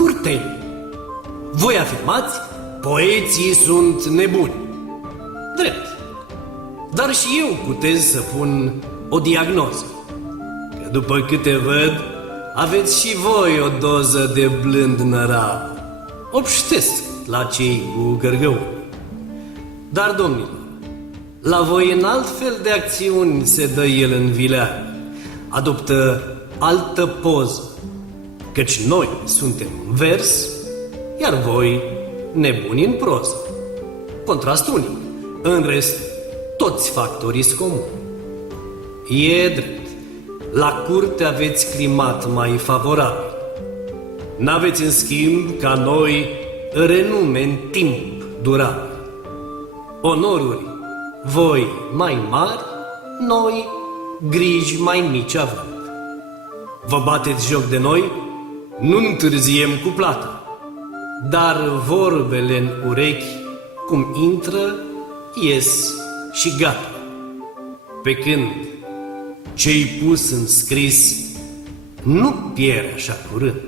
curteni. Voi afirmați, poeții sunt nebuni. Drept. Dar și eu putez să pun o diagnoză. Că după câte văd, aveți și voi o doză de blând nărav. Obștesc la cei cu gărgăuni. Dar, domnilor, la voi în alt fel de acțiuni se dă el în vileag. Adoptă altă poză, căci noi suntem în vers, iar voi nebuni în proză. Contrast unic. În rest, toți factorii comuni. E drept. La curte aveți climat mai favorabil. N-aveți în schimb ca noi renume în timp durabil. Onoruri voi mai mari, noi griji mai mici având. Vă bateți joc de noi? Nu întârziem cu plata. Dar vorbele în urechi, cum intră, ies și gata. Pe când ce-i pus în scris nu pierde așa curând.